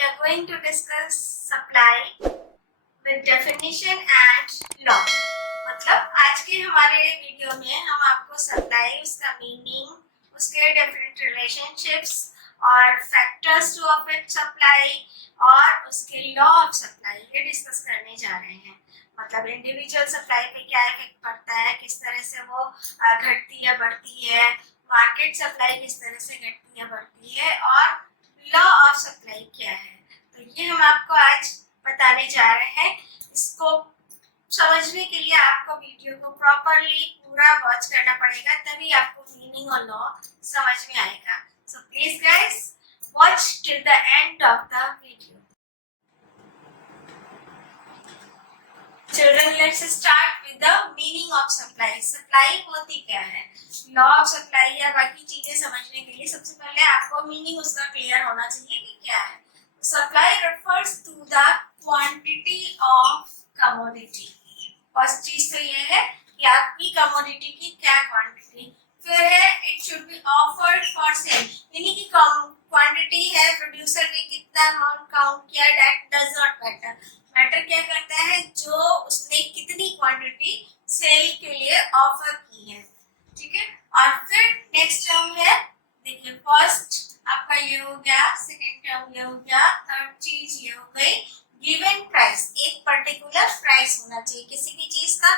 we are going to discuss supply with definition and law. मतलब आज के हमारे वीडियो में हम आपको सप्लाई, उसका मीनिंग, उसके डिफरेंट रिलेशनशिप्स और फैक्टर्स टू अफेक्ट सप्लाई और उसके लॉ ऑफ सप्लाई ये डिस्कस करने जा रहे हैं। मतलब इंडिविजुअल सप्लाई पे क्या इफेक्ट पड़ता है, किस तरह से वो घटती या बढ़ती है, मार्केट सप्लाई किस तरह से घटती या बढ़ती है और लॉ ऑफ सप्लाई क्या है। तो ये हम आपको आज बताने जा रहे हैं। इसको समझने के लिए आपको वीडियो को प्रॉपरली पूरा वॉच करना पड़ेगा, तभी आपको मीनिंग और लॉ समझ में आएगा। So please guys watch till the end of the video. Children, let's start with the meaning of supply. Supply होती क्या है? Law of supply या बाकी चीजें समझने के लिए सबसे पहले आपको मीनिंग उसका क्लियर होना चाहिए कि क्या है। Supply refers to the quantity of commodity. First चीज तो ये है कि आपकी कमोडिटी की क्या क्वांटिटी। फिर है it should be offered for cell, यानी कि क्वांटिटी है, प्रोड्यूसर ने कितना अमाउंट काउंट किया, that does not matter. Matter क्या करता है, जो उसने कितनी क्वांटिटी सेल के लिए ऑफर की है। ठीक है, और फिर नेक्स्ट टर्म है, देखिए फर्स्ट आपका ये हो गया, सेकंड टर्म ये हो गया, थर्ड चीज ये हो गई गिवन प्राइस। एक पर्टिकुलर प्राइस होना चाहिए किसी भी चीज का।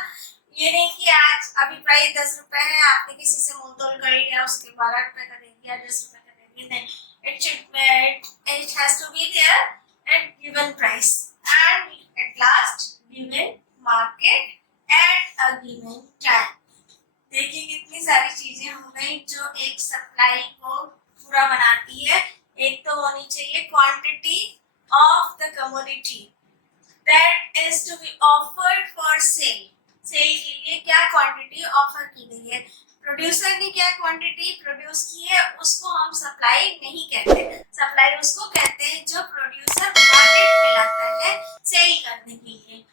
ये नहीं कि आज अभी प्राइस 10 रुपए है, आपने किसी से मोल तोल कर लिया, उसके 12 रुपए का दे दिया, 10 रुपए का दे दिया, नहीं, it has to be there at given price and at last given market at a given time। देखिए कितनी सारी चीजें हो गई जो एक सप्लाई को पूरा बनाती है। एक तो होनी चाहिए quantity of the commodity that is to be offered for sale। Sale के लिए क्या क्वांटिटी ऑफर की गई है, प्रोड्यूसर ने क्या क्वांटिटी प्रोड्यूस की है, उसको हम सप्लाई नहीं कहते। सप्लाई उसको कहते हैं जो प्रोड्यूसर मार्केट में लाता है सेल करने के लिए,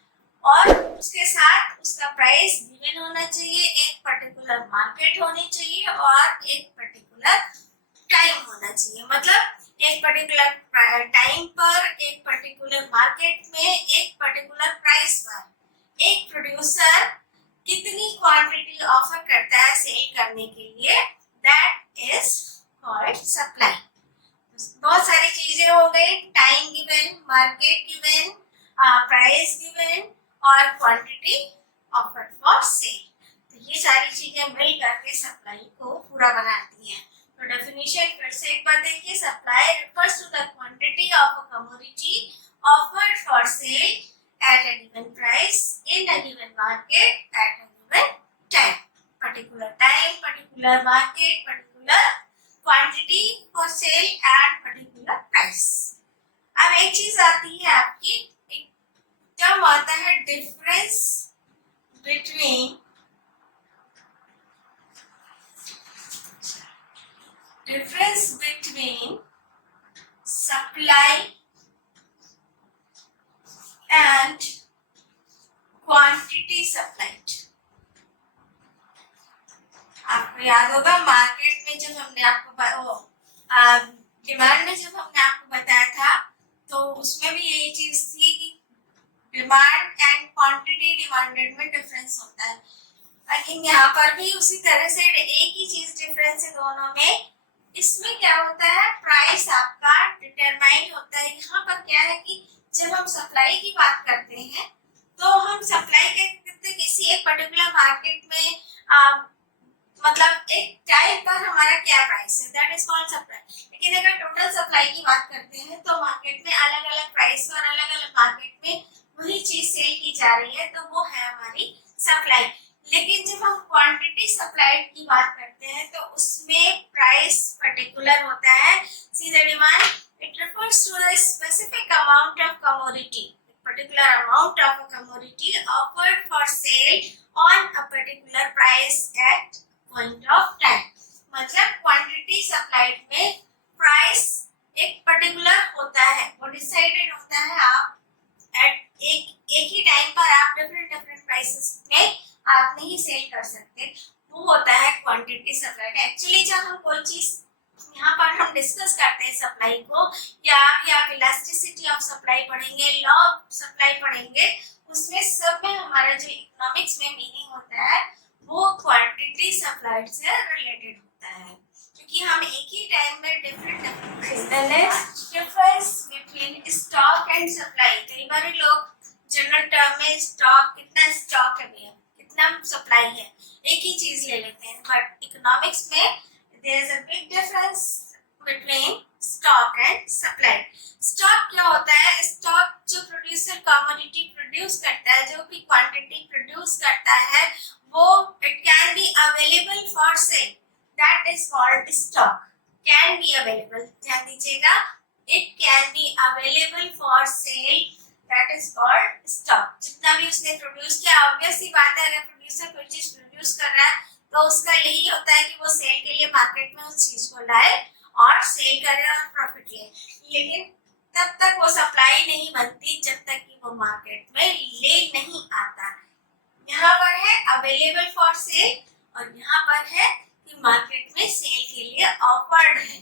और उसके साथ उसका प्राइस गिवन होना चाहिए, एक पर्टिकुलर मार्केट होनी चाहिए और एक पर्टिकुलर टाइम होना चाहिए। मतलब एक पर्टिकुलर टाइम पर, एक पर्टिकुलर मार्केट में, एक पर्टिकुलर प्राइस पर एक प्रोड्यूसर कितनी क्वांटिटी ऑफर करता है सेल करने के लिए, दैट इज कॉल्ड सप्लाई। बहुत सारी चीजें हो गई, time given, market given, price given और क्वांटिटी ऑफर्ड फॉर सेल। तो ये सारी चीजें मिल करके सप्लाई को पूरा बनाती हैं। तो डेफिनेशन फिर से एक बार देखिए, supply refers to the quantity of a commodity offered for sale at a given price in a given market at a given time। particular time, particular market, particular quantity for sale at particular price। अब एक चीज आती है आपकी, एक term आता है difference between supply and quantity supplied। आपको याद होगा मार्केट में जब हमने आपको डिमांड में जब हमने आपको बताया था, तो उसमें भी यही चीज थी कि डिमांड एंड क्वांटिटी डिमांडेड में डिफरेंस होता है। लेकिन यहाँ पर भी उसी तरह से एक ही चीज डिफरेंस है दोनों में। इसमें क्या होता है, प्राइस आपका डिटरमाइन होता है। यहाँ पर क्या है कि जब हम सप्लाई की बात करते हैं तो हम सप्लाई करते किसी एक पर्टिकुलर मार्केट में, मतलब एक टाइम पर हमारा क्या प्राइस है, दैट इज कॉल्ड सप्लाई। लेकिन अगर टोटल सप्लाई की बात करते हैं तो मार्केट में अलग अलग प्राइस और अलग अलग मार्केट में वही चीज सेल की जा रही है, तो वो है हमारी सप्लाई। लेकिन जब हम क्वांटिटी सप्लाइड की बात करते हैं तो उसमें प्राइस पर्टिकुलर होता है। See the demand, it refers to the specific amount of commodity, particular amount of a commodity offered for sale on a particular price at point of time. मतलब quantity supplied में price एक particular होता है, वो decided होता है। आप eight एक ही टाइम पर आप डिफरेंट प्राइसेस में आप नहीं सेल कर सकते, वो होता है क्वांटिटी सप्लाइड। एक्चुअली जब हम कोई चीज यहाँ पर हम डिस्कस करते हैं सप्लाई को, या अभी आप इलास्टिसिटी ऑफ सप्लाई पढ़ेंगे, लॉ ऑफ सप्लाई पढ़ेंगे, उसमें सब में हमारा जो इकोनॉमिक्स में मीनिंग होता है वो क्वांटिटी सप्लाइड से रिलेटेड होता है, क्योंकि हम एक ही टाइम में different difference between stock and supply. कई बार लोग जनरल टर्म में स्टॉक, कितना स्टॉक है भैया, कितना सप्लाई है, एक ही चीज ले लेते हैं, बट इकोनॉमिक्स में there is a big difference between stock and supply. Stock क्या होता है? स्टॉक जो प्रोड्यूसर कमोडिटी प्रोड्यूस करता है, जो भी क्वांटिटी प्रोड्यूस करता है, वो it can be available for sale, that is called stock. Can be available, ध्यान दीजिएगा, it can be available for sale, that is called stock. जितना भी उसने प्रोड्यूस किया, ऑब्वियस सी बात है, अगर प्रोड्यूसर कोई चीज प्रोड्यूस कर रहा है तो उसका यही होता है कि वो सेल के लिए मार्केट में उस चीज को लाए और सेल करे और प्रॉफिट ले, लेकिन तब तक वो सप्लाई नहीं बनती जब तक कि वो मार्केट में ले नहीं आता। यहाँ पर है अवेलेबल फॉर सेल, और यहाँ पर है कि मार्केट में सेल के लिए ऑफर्ड है,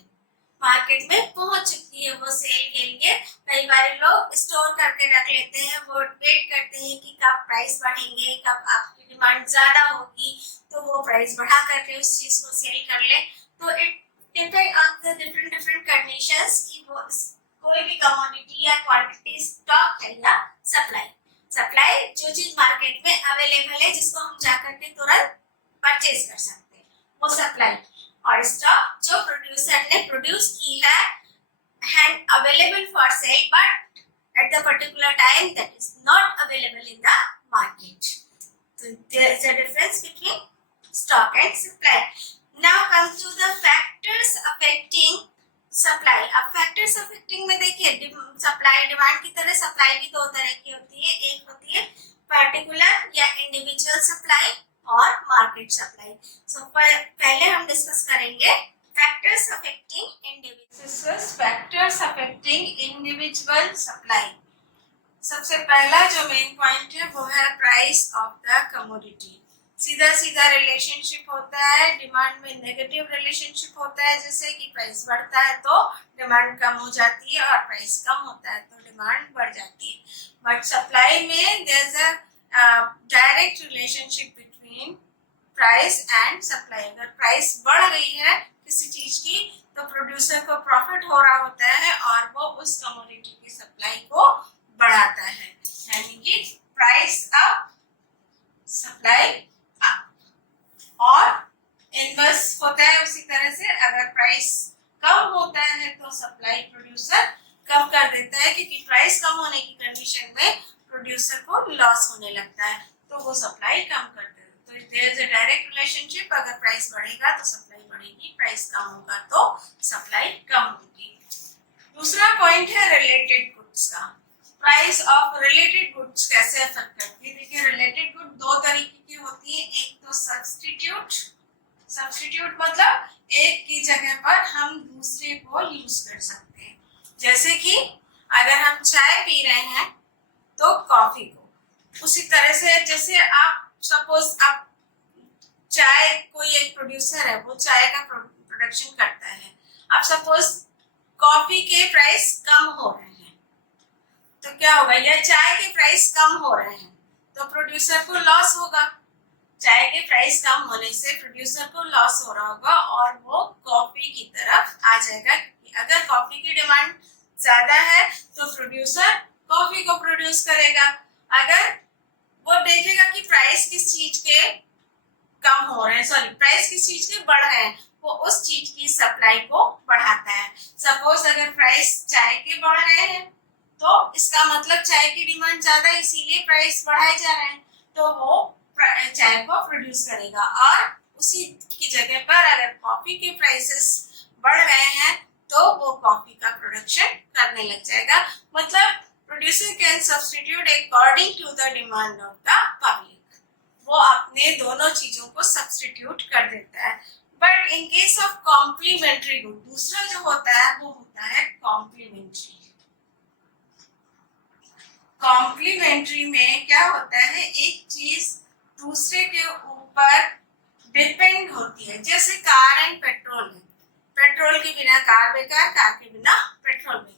मार्केट में पहुंच चुकी है वो सेल के लिए। कई बार लोग स्टोर करके रख लेते हैं, वो वेट करते हैं कि कब प्राइस बढ़ेंगे, कब आपकी डिमांड ज्यादा होगी तो वो प्राइस बढ़ा करके उस चीज को सेल कर ले। तो it depend on the different conditions कि वो कोई भी कमोडिटी या क्वांटिटी स्टॉक है या सप्लाई। सप्लाई जो चीज मार्केट में अवेलेबल है, जिसको हम जाकर के तुरंत परचेज कर सकते हैं, वो सप्लाई। और स्टॉक जो प्रोड्यूसर ने प्रोड्यूस की है and available for sale but at the particular time that is not available in the market. So there is a difference between stock and supply. Now come to the factors affecting supply. अब factors affecting में देखिए, supply demand की तरह supply भी दो तरह की होती है, एक होती है पर्टिकुलर या इंडिविजुअल सप्लाई और मार्केट सप्लाई। सो पहले हम डिस्कस करेंगे फैक्टर्स अफेक्टिंग इंडिविजुअल सप्लाई। सबसे पहला जो मेन पॉइंट है वो है प्राइस ऑफ द कमोडिटी। सीधा सीधा रिलेशनशिप होता है, डिमांड में नेगेटिव रिलेशनशिप होता है, जैसे कि प्राइस बढ़ता है तो डिमांड कम हो जाती है और प्राइस कम होता है तो डिमांड बढ़ जाती है। बट सप्लाई में there is a direct relationship between price and supply. अगर प्राइस बढ़ रही है किसी चीज की तो प्रोड्यूसर को प्रॉफिट हो रहा होता है और वो उस कमोडिटी की सप्लाई को बढ़ाता है, यानी कि प्राइस अप सप्लाई अप। और इनवर्स होता है उसी तरह से, अगर प्राइस कम होता है तो सप्लाई प्रोड्यूसर कम कर देता है, क्योंकि प्राइस कम होने की कंडीशन में प्रोड्यूसर को लॉस होने लगता है तो वो सप्लाई कम कर देता है। तो there is a direct relationship, अगर प्राइस बढ़ेगा तो सप्लाई बढ़ेगी, प्राइस कम होगा तो सप्लाई कम होगी। दूसरा पॉइंट है रिलेटेड गुड्स का। प्राइस ऑफ रिलेटेड गुड्स कैसे अफेक्ट करती है? देखिए, रिलेटेड गुड दो तरीके की होती है, एक तो सब्स्टिट्यूट मतलब एक की जगह पर हम दूसरे को यूज कर सकते हैं। जैसे कि अगर हम चाय पी रहे हैं तो कॉफी को, उसी तरह से जैसे आप सपोज आप चाय, कोई एक प्रोड्यूसर है वो चाय का प्रोडक्शन करता है, अब सपोज कॉफी के प्राइस कम हो रहे हैं तो क्या होगा, या चाय के प्राइस कम हो रहे हैं तो प्रोड्यूसर को लॉस होगा। चाय के प्राइस कम होने से प्रोड्यूसर को लॉस हो रहा होगा और वो कॉफी की तरफ आ जाएगा, क्योंकि अगर कॉफी की डिमांड ज्यादा है तो प्रोड्यूसर कॉफी को प्रोड्यूस करेगा। अगर वो देखेगा कि प्राइस किस चीज के कम हो रहे हैं, सॉरी प्राइस किस चीज के बढ़ रहे हैं, वो उस चीज की सप्लाई को बढ़ाता है। सपोज अगर प्राइस चाय के बढ़ रहे हैं तो इसका मतलब चाय की डिमांड ज्यादा है, इसीलिए प्राइस बढ़ाए जा रहे हैं, तो वो चाय को प्रोड्यूस करेगा। और उसी की जगह पर अगर कॉफी के प्राइसेस बढ़ रहे हैं तो वो कॉफी का प्रोडक्शन करने लग जाएगा। मतलब producer can substitute according to the demand of the public, वो अपने दोनों चीजों को सब्स्टिट्यूट कर देता है। But in case of complementary good, दूसरा जो होता है वो होता है कॉम्प्लीमेंट्री। कॉम्प्लीमेंट्री में क्या होता है, एक चीज दूसरे के ऊपर डिपेंड होती है। जैसे कार एंड पेट्रोल है, पेट्रोल के बिना कार बेकार, कार के बिना पेट्रोल बेकार।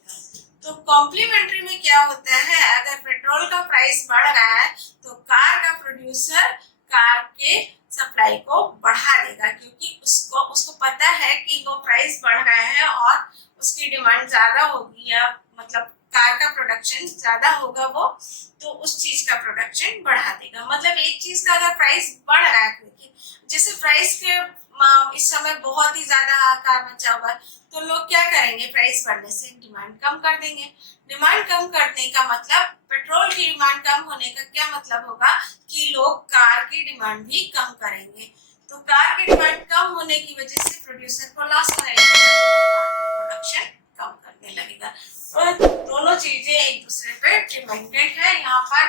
तो कॉम्प्लीमेंट्री में क्या होता है, अगर पेट्रोल का प्राइस बढ़ रहा है तो कार का प्रोड्यूसर कार के सप्लाई को बढ़ा देगा, क्योंकि उसको पता है कि वो प्राइस बढ़ रहा है और उसकी डिमांड ज्यादा होगी, या मतलब कार का प्रोडक्शन ज्यादा होगा, वो तो उस चीज का प्रोडक्शन बढ़ा देगा। मतलब एक चीज का अगर प्राइस बढ़ रहा है, जैसे प्राइस के इस समय बहुत ही ज्यादा कार मचा हुआ है, तो लोग क्या करेंगे, प्राइस बढ़ने से डिमांड कम कर देंगे। डिमांड कम करने का मतलब, पेट्रोल की डिमांड कम होने का क्या मतलब होगा कि लोग कार की डिमांड भी कम करेंगे। तो कार की डिमांड कम होने की वजह से प्रोड्यूसर को लॉस होने लगेगा, प्रोडक्शन कम करने लगेगा। और दोनों चीजें एक दूसरे पे डिपेंडेंट है। यहाँ पर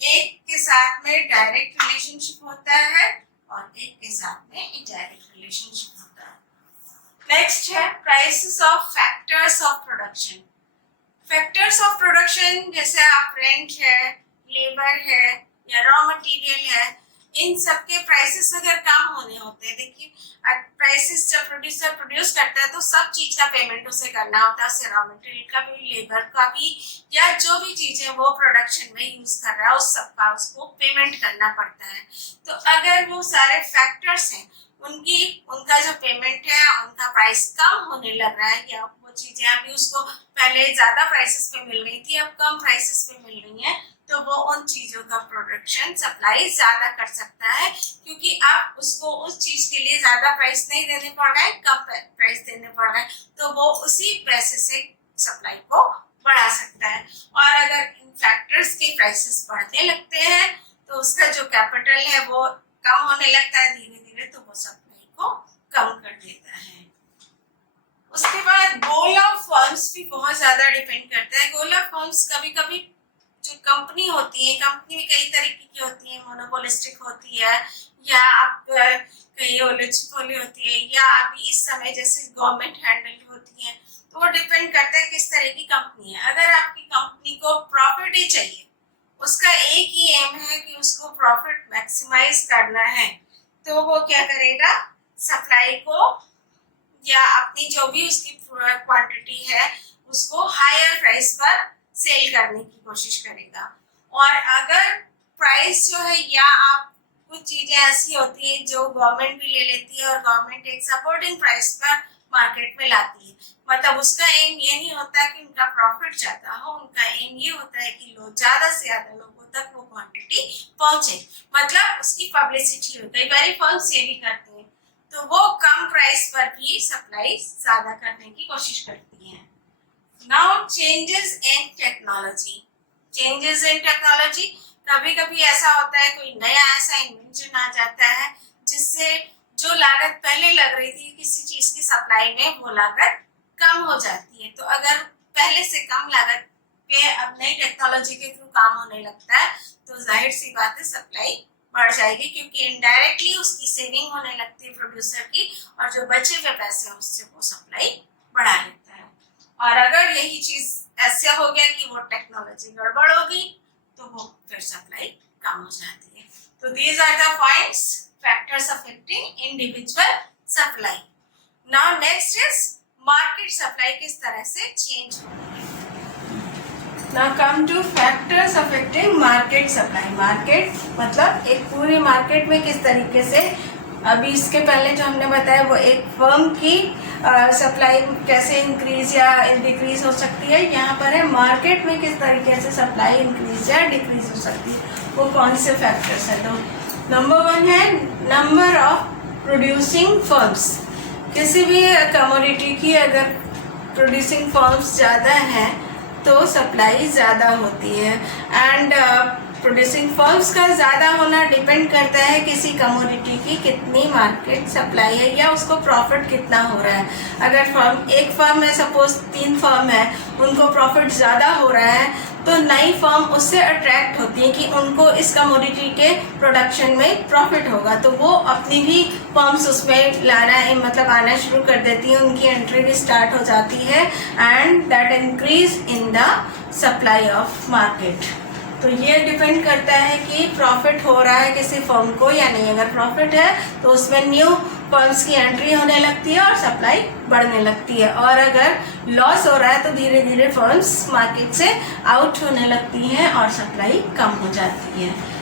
एक के साथ में डायरेक्ट रिलेशनशिप होता है और एक के साथ में इनडायरेक्ट रिलेशनशिप होता है। नेक्स्ट है prices of factors of production. Factors of production जैसे आप रेंट है, लेबर है या रॉ मटेरियल है, इन सब के प्राइसेस अगर कम होने होते हैं, देखिए प्राइसेस जब प्रोड्यूसर प्रोड्यूस करता है तो सब चीज का पेमेंट उसे करना होता है, उसे रॉ मटेरियल का भी, लेबर का भी, या जो भी चीजें वो प्रोडक्शन में यूज कर रहा है उस सब का उसको पेमेंट करना पड़ता है। तो अगर वो सारे फैक्टर्स हैं, उनका जो पेमेंट है, उनका प्राइस कम होने लग रहा है, या वो चीजें अभी उसको पहले ज्यादा प्राइसेस पे मिल रही थी अब कम प्राइसेस पे मिल रही है, तो वो उन चीजों का प्रोडक्शन सप्लाई ज्यादा कर सकता है, क्योंकि अब उसको उस चीज के लिए ज्यादा प्राइस नहीं देने पड़ रहा है, कम प्राइस देने पड़ रहा है, तो वो उसी पैसे से सप्लाई को बढ़ा सकता है। और अगर इन फैक्टर्स के प्राइसेस बढ़ने लगते हैं तो उसका जो कैपिटल है वो कम होने लगता है धीरे धीरे, तो वो सप्लाई को कम कर देता है। उसके बाद गोल ऑफ फर्म्स भी बहुत ज्यादा डिपेंड करता है। गोल ऑफ फर्म्स कभी कभी जो कंपनी होती है, कंपनी भी कई तरीके की होती है, मोनोपोलिस्टिक होती है या आप कहीं ओलिगोपोली होती है, या अभी इस समय जैसे गवर्नमेंट हैंडल होती है, तो वो डिपेंड करता है किस तरह की कंपनी है। अगर आपकी कंपनी को प्रॉफिट ही चाहिए, उसका एक ही एम है कि उसको प्रॉफिट मैक्सिमाइज करना है, तो वो क्या करेगा, सप्लाई को या अपनी जो भी उसकी क्वांटिटी है उसको हायर प्राइस पर सेल करने की कोशिश करेगा। और अगर प्राइस जो है, या आप कुछ चीजें ऐसी होती है जो गवर्नमेंट भी ले लेती है और गवर्नमेंट एक सपोर्टिंग प्राइस पर मार्केट में लाती है, मतलब उसका एम ये नहीं होता है कि उनका प्रॉफिट ज्यादा हो, उनका एम ये होता है कि लोग ज्यादा से ज्यादा लोगों तक वो क्वांटिटी पहुंचे, मतलब उसकी पब्लिसिटी हो। कई बार फर्म्स ये भी करते हैं, तो वो कम प्राइस पर भी सप्लाई ज्यादा करने की कोशिश करती है। Now changes in technology. Changes in technology, कभी कभी ऐसा होता है कोई नया ऐसा इन्वेंशन आ जाता है जिससे जो लागत पहले लग रही थी किसी चीज की सप्लाई में, वो लागत कम हो जाती है। तो अगर पहले से कम लागत पे अब नई टेक्नोलॉजी के थ्रू काम होने लगता है, तो जाहिर सी बात है सप्लाई बढ़ जाएगी, क्योंकि इनडायरेक्टली उसकी सेविंग होने लगती है प्रोड्यूसर की, और जो बचे हुए पैसे उससे वो सप्लाई बढ़ा लेता है। और अगर यही चीज ऐसा हो गया कि वो टेक्नोलॉजी गड़बड़ हो गई, तो वो फिर सप्लाई कम हो जाती है। तो these are the points, factors affecting individual supply. Now next is market supply किस तरह से चेंज होती है। Now come to factors affecting market supply. Market मतलब एक पूरी मार्केट में किस तरीके से, अभी इसके पहले जो हमने बताया वो एक फर्म की सप्लाई कैसे इंक्रीज या डिक्रीज हो सकती है, यहाँ पर है मार्केट में किस तरीके से सप्लाई इंक्रीज या डिक्रीज हो सकती है, वो कौन से फैक्टर्स है। तो नंबर 1 है नंबर ऑफ प्रोड्यूसिंग फर्म्स। किसी भी कमोडिटी की अगर प्रोड्यूसिंग फर्म्स ज़्यादा हैं तो सप्लाई ज़्यादा होती है। एंड प्रोड्यूसिंग फर्म्स का ज़्यादा होना डिपेंड करता है किसी कमोडिटी की कितनी मार्केट सप्लाई है या उसको प्रॉफिट कितना हो रहा है। अगर एक फर्म में सपोज 3 फर्म है, उनको प्रॉफिट ज़्यादा हो रहा है, तो नई फर्म उससे अट्रैक्ट होती है कि उनको इस कमोडिटी के प्रोडक्शन में प्रॉफिट होगा, तो वो अपनी भी फर्म्स उसमें मतलब आना शुरू कर देती हैं, उनकी एंट्री भी स्टार्ट हो जाती है, and that increase in the supply of market. तो ये डिपेंड करता है कि प्रॉफिट हो रहा है किसी फर्म को या नहीं। अगर प्रॉफिट है तो उसमें न्यू फर्म्स की एंट्री होने लगती है और सप्लाई बढ़ने लगती है, और अगर लॉस हो रहा है तो धीरे धीरे फर्म्स मार्केट से आउट होने लगती हैं और सप्लाई कम हो जाती है।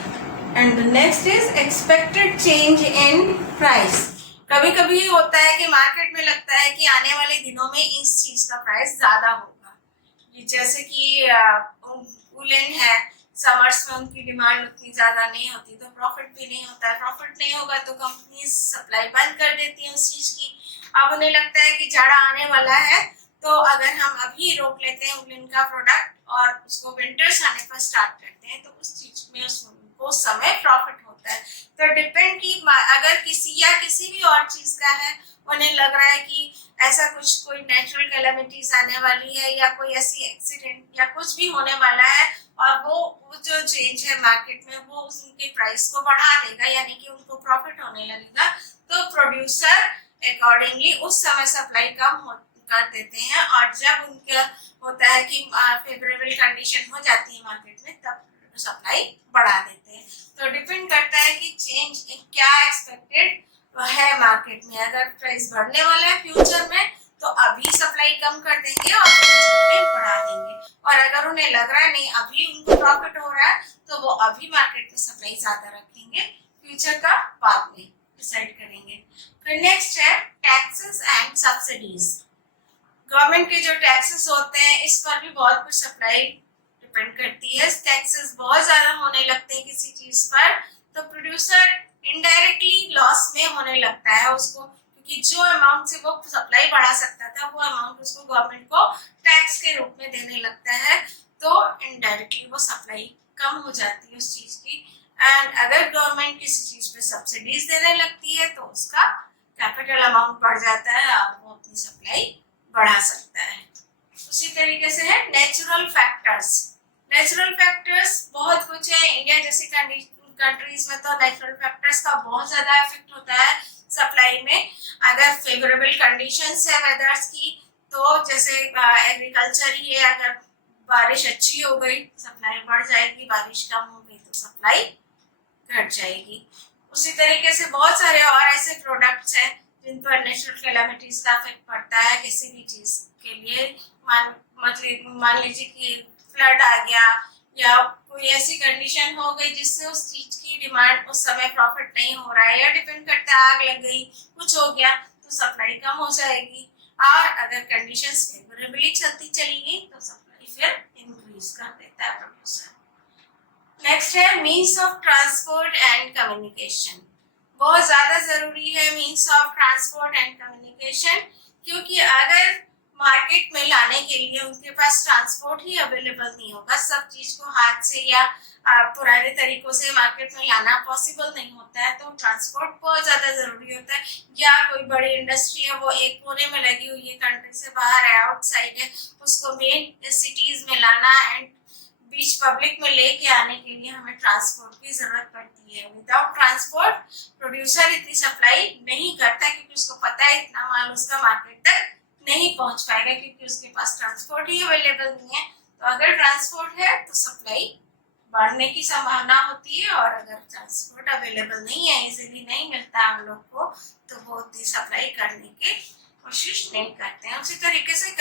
And next is expected change in price. कभी कभी होता है कि मार्केट में लगता है कि आने वाले दिनों में इस चीज का प्राइस ज्यादा होगा, जैसे कि वुलन है, समर्स में उनकी डिमांड उतनी ज्यादा नहीं होती तो प्रॉफिट भी नहीं होता है, प्रॉफिट नहीं होगा तो कंपनी सप्लाई बंद कर देती है उस चीज की। अब उन्हें लगता है कि जाड़ा आने वाला है तो अगर हम अभी रोक लेते हैं वुलन का प्रोडक्ट और उसको विंटर्स आने पर स्टार्ट करते हैं तो उस चीज में उस समय प्रॉफिट होता है। तो डिपेंड की अगर किसी भी और चीज का है, उन्हें लग रहा है कि ऐसा कुछ कोई नेचुरल कैलेमिटीज आने वाली है या कोई ऐसी एक्सीडेंट या कुछ भी होने वाला है और वो जो चेंज है मार्केट में वो उनके प्राइस को बढ़ा देगा, यानी कि उनको प्रॉफिट होने लगेगा, तो प्रोड्यूसर अकॉर्डिंगली उस समय सप्लाई कम कर देते हैं, और जब उनका होता है कि फेवरेबल कंडीशन हो जाती है मार्केट में तब सप्लाई बढ़ा देते हैं। तो डिपेंड करता है कि चेंज क्या एक्सपेक्टेड है मार्केट में। अगर प्राइस बढ़ने वाला है फ्यूचर में तो अभी सप्लाई कम कर देंगे और फ्यूचर में बढ़ा देंगे, और अगर उन्हें लग रहा है नहीं अभी उनको प्रॉफिट हो रहा है तो वो अभी मार्केट में सप्लाई ज्यादा रखेंगे, फ्यूचर का बाद में डिसाइड करेंगे। फिर नेक्स्ट है टैक्सेस एंड सब्सिडीज। गवर्नमेंट के जो टैक्सेस होते हैं इस पर भी बहुत कुछ सप्लाई डिपेंड करती है। टैक्सेस बहुत ज्यादा होने लगते हैं किसी चीज पर तो प्रोड्यूसर इनडायरेक्टली लॉस में होने लगता है उसको, क्योंकि जो अमाउंट से वो सप्लाई बढ़ा सकता था वो अमाउंट उसको गवर्नमेंट को टैक्स के रूप में देने लगता है, तो इनडायरेक्टली वो सप्लाई कम हो जाती है उस चीज की। एंड अगर गवर्नमेंट किसी चीज पे सब्सिडीज देने लगती है तो उसका कैपिटल अमाउंट बढ़ जाता है और वो अपनी सप्लाई बढ़ा सकता है। उसी तरीके से है नेचुरल फैक्टर्स। नेचुरल फैक्टर्स बहुत कुछ है, इंडिया जैसी कंट्रीज में तो नेचुरल फैक्टर्स का बहुत ज्यादा इफेक्ट होता है सप्लाई में। अगर फेवरेबल कंडीशंस है वेदर्स की तो जैसे एग्रीकल्चर ही है, अगर बारिश अच्छी हो गई सप्लाई बढ़ जाएगी, बारिश कम हो गई तो सप्लाई घट जाएगी। उसी तरीके से बहुत सारे और ऐसे प्रोडक्ट्स हैं जिन पर नेचुरल कैलामिटीज का इफेक्ट पड़ता है किसी भी चीज के लिए। मान लीजिए कि फ्लड आ गया या कोई ऐसी कंडीशन हो गई जिससे उस चीज की डिमांड उस समय प्रॉफिट नहीं हो रहा है, या डिपेंड करता है आग लग गई कुछ हो गया तो सप्लाई कम हो जाएगी, और अगर कंडीशंस फेवरेबली चलती चली गई तो सप्लाई फिर इंक्रीज कर देता है प्रोड्यूसर। नेक्स्ट है means of transport and communication. बहुत ज्यादा जरूरी है means of transport and communication, क्योंकि अगर मार्केट में लाने के लिए उनके पास ट्रांसपोर्ट ही अवेलेबल नहीं होगा, सब चीज को हाथ से या पुराने तरीकों से मार्केट में लाना पॉसिबल नहीं होता है, तो ट्रांसपोर्ट बहुत ज्यादा जरूरी होता है। या कोई बड़ी इंडस्ट्री है वो एक कोने में लगी हुई है, कंट्री से बाहर है, आउटसाइड है, उसको मेन सिटीज में लाना एंड बीच पब्लिक में लेके आने के लिए हमें ट्रांसपोर्ट की जरूरत पड़ती है। विदाउट ट्रांसपोर्ट प्रोड्यूसर इतनी सप्लाई नहीं करता, क्योंकि उसको पता है इतना माल उसका मार्केट तक नहीं पहुंच पाएगा क्योंकि उसके पास ट्रांसपोर्ट ही अवेलेबल नहीं है। तो अगर ट्रांसपोर्ट है तो सप्लाई बढ़ने की संभावना होती है, और अगर ट्रांसपोर्ट अवेलेबल नहीं है, इजीली नहीं मिलता हम लोग को, तो वो उतनी सप्लाई करने की कोशिश नहीं करते हैं। उसी तरीके से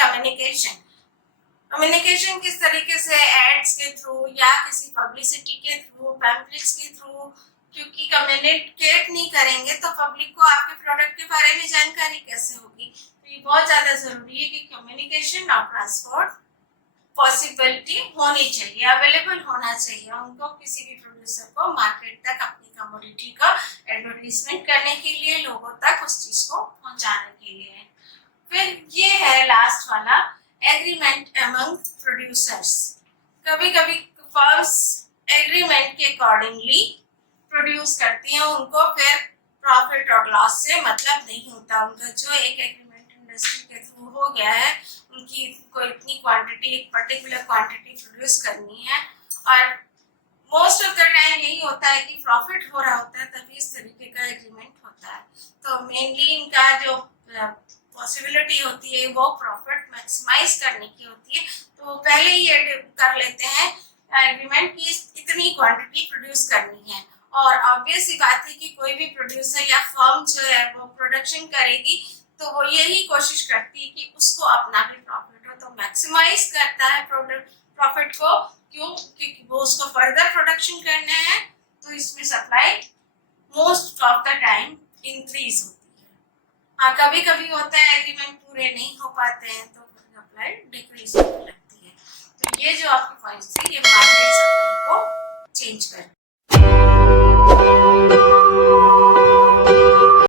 कम्युनिकेशन किस तरीके से एड्स के थ्रू या किसी पब्लिसिटी के थ्रू, पैम्पलेट्स के थ्रू, क्योंकि कम्युनिकेट नहीं करेंगे तो पब्लिक को आपके प्रोडक्ट के बारे में जानकारी कैसे होगी। तो ये बहुत ज्यादा जरूरी है कि कम्युनिकेशन और ट्रांसपोर्ट पॉसिबिलिटी होनी चाहिए, अवेलेबल होना चाहिए उनको, किसी भी प्रोड्यूसर को मार्केट तक अपनी कमोडिटी का एडवर्टीजमेंट करने के लिए, लोगों तक उस चीज को पहुंचाने के लिए। फिर ये है लास्ट वाला, एग्रीमेंट अमंग प्रोड्यूसर्स। कभी कभी फर्म्स एग्रीमेंट के अकॉर्डिंगली प्रोड्यूस करती हैं, उनको फिर प्रॉफिट और लॉस से मतलब नहीं होता। उनका जो एक एग्रीमेंट इंडस्ट्री के थ्रू हो गया है, उनकी कोई इतनी क्वांटिटी, एक पर्टिकुलर क्वांटिटी प्रोड्यूस करनी है, और मोस्ट ऑफ द टाइम यही होता है कि प्रॉफिट हो रहा होता है तभी इस तरीके का एग्रीमेंट होता है। तो मेनली इनका जो पॉसिबिलिटी होती है वो प्रॉफिट मैक्सिमाइज करने की होती है, तो पहले ही कर लेते हैं एग्रीमेंट की इतनी क्वांटिटी प्रोड्यूस करनी है, और ऑब्वियस सी बात है कि कोई भी प्रोड्यूसर या फर्म जो है वो प्रोडक्शन करेगी तो वो यही कोशिश करती है कि उसको अपना भी प्रॉफिट हो, तो मैक्सिमाइज करता है प्रॉफिट को। क्यों? क्योंकि वो उसको फर्दर प्रोडक्शन करना है, तो इसमें supply most of the time increase होती है। हाँ, कभी कभी होता है एग्रीमेंट पूरे नहीं हो पाते हैं तो सप्लाई डिक्रीज होती है।